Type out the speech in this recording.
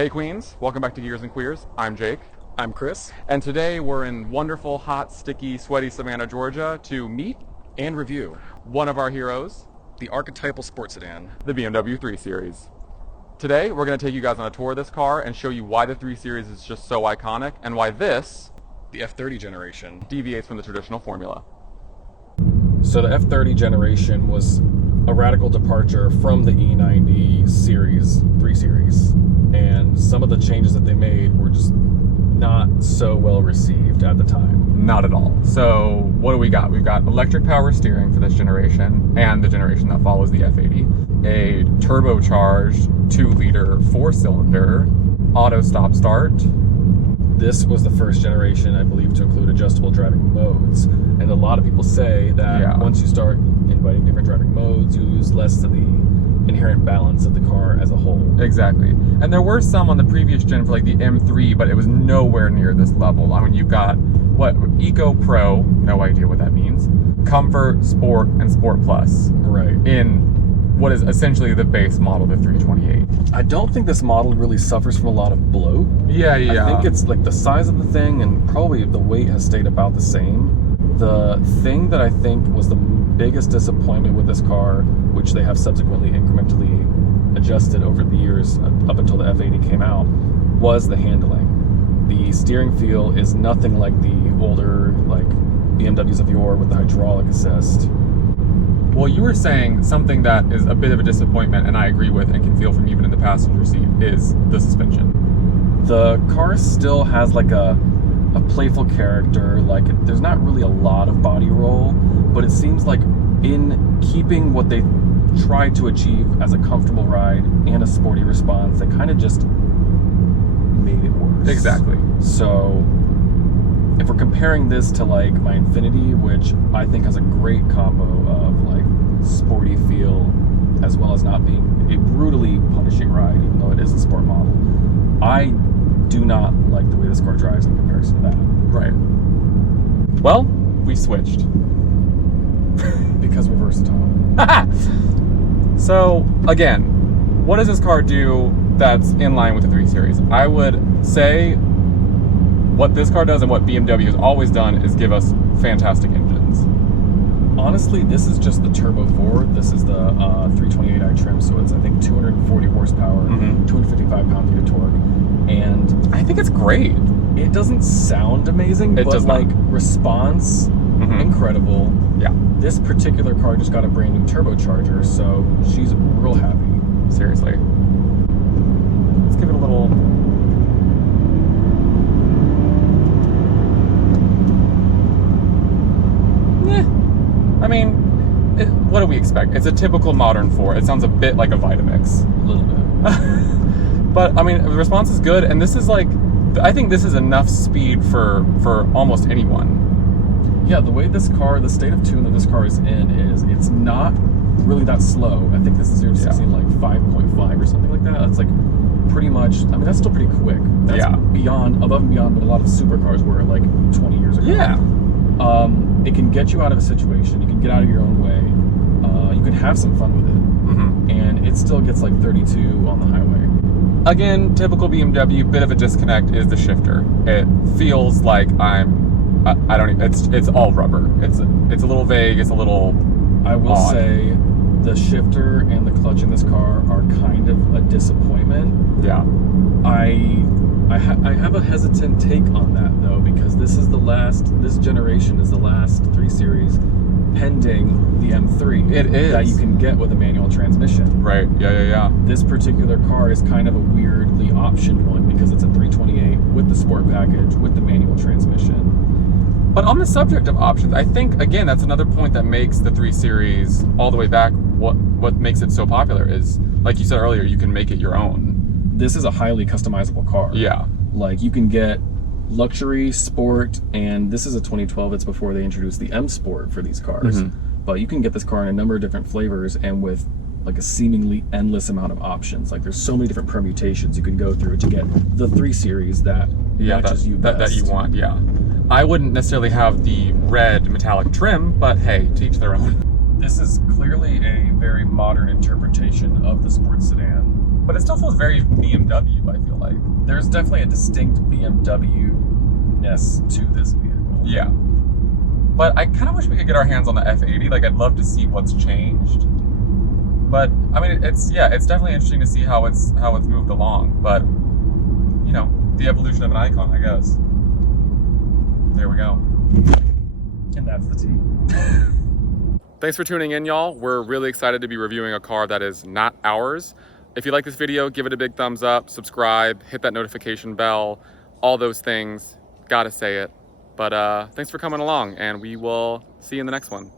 Hey Queens, welcome back to Gears and Queers. I'm Jake. I'm Chris. And today we're in wonderful, hot, sticky, sweaty Savannah, Georgia to meet And review one of our heroes, the archetypal sports sedan. the BMW 3 Series. Today we're going to take you guys on a tour of this car and show you why the 3 Series is just so iconic and why this The F30 generation. deviates from the traditional formula. So the F30 generation was a radical departure from the E90 series, 3 Series. And some of the changes that they made were just not so well received at the time. Not at all. So what do we got? We've got electric power steering for this generation and the generation that follows the F80. A turbocharged 2-liter 4-cylinder auto stop-start. This was the first generation, I believe, to include adjustable driving modes. And a lot of people say that once you start inviting different driving modes, you lose less of the inherent balance of the car as a whole. Exactly. And there were some on the previous gen for like the M3, but it was nowhere near this level. I mean, you've got what? Eco Pro, no idea what that means. Comfort, Sport, and Sport Plus. Right. In what is essentially the base model, the 328. I don't think this model really suffers from a lot of bloat. Yeah. I think it's like the size of the thing and probably the weight has stayed about the same. The thing that I think was the biggest disappointment with this car, which they have subsequently incrementally adjusted over the years up until the F80 came out, was the handling. The steering feel is nothing like the older like BMWs of yore with the hydraulic assist. Well, you were saying something that is a bit of a disappointment, and I agree with and can feel from even in the passenger seat, is the suspension. The car still has like a playful character. Like there's not really a lot of body roll, but it seems like in keeping what they tried to achieve as a comfortable ride and a sporty response, they kind of just made it worse. Exactly. So if we're comparing this to like my Infiniti, which I think has a great combo of like sporty feel as well as not being a brutally punishing ride, even though it is a sport model, I do not like the way this car drives in comparison to that. Right. Well, we switched. Because we're versatile. So, again, what does this car do that's in line with the 3 Series? I would say what this car does and what BMW has always done is give us fantastic engines. Honestly, this is just the Turbo 4. This is the 328i trim, so it's, I think, 240 horsepower, 255 pound-feet of torque. And I think it's great. it doesn't sound amazing, It but does not. like response, incredible. Yeah, This particular car just got a brand new turbocharger, so she's real happy. seriously. Let's give it a little... I mean, what do we expect? It's a typical modern 4. It sounds a bit like a Vitamix. A little bit. But, I mean, the response is good, and this is like... I think this is enough speed for almost anyone. Yeah, the way this car, the state of tune that this car is in is it's not really that slow. I think this is 0 to 60 in like 5.5 or something like that. That's like pretty much, I mean, that's still pretty quick. That's above and beyond what a lot of supercars were like 20 years ago. Yeah. It can get you out of a situation. You can get out of your own way. You can have some fun with it. And it still gets like 32 on the highway. Again, typical BMW, bit of a disconnect is the shifter. It feels like I don't even, it's all rubber. It's a little vague, it's a little I will odd. say the shifter and the clutch in this car are kind of a disappointment. Yeah. I have a hesitant take on that though, because this generation is the last 3 Series pending the M3. It is. That you can get with a manual transmission. Right, yeah. This particular car is kind of a weirdly optioned one because it's a 328 with the sport package, with the manual transmission. But on the subject of options, I think, again, that's another point that makes the 3 Series all the way back, what makes it so popular is, like you said earlier, you can make it your own. This is a highly customizable car. Yeah. Like you can get luxury, sport, and this is a 2012. It's before they introduced the M Sport for these cars. But you can get this car in a number of different flavors and with like a seemingly endless amount of options. Like there's so many different permutations you can go through to get the 3 Series that matches you best. That you want, yeah. I wouldn't necessarily have the red metallic trim, but hey, to each their own. This is clearly a very modern interpretation of the sports sedan. But it still feels very BMW, I feel like. There's definitely a distinct BMW-ness to this vehicle. Yeah. But I kind of wish we could get our hands on the F80. Like, I'd love to see what's changed. But I mean, it's definitely interesting to see how it's moved along. But you know, the evolution of an icon, I guess. There we go. And that's the T. Thanks for tuning in, y'all. We're really excited to be reviewing a car that is not ours. If you like this video, give it a big thumbs up, subscribe, hit that notification bell, all those things. Gotta say it. But thanks for coming along, and we will see you in the next one.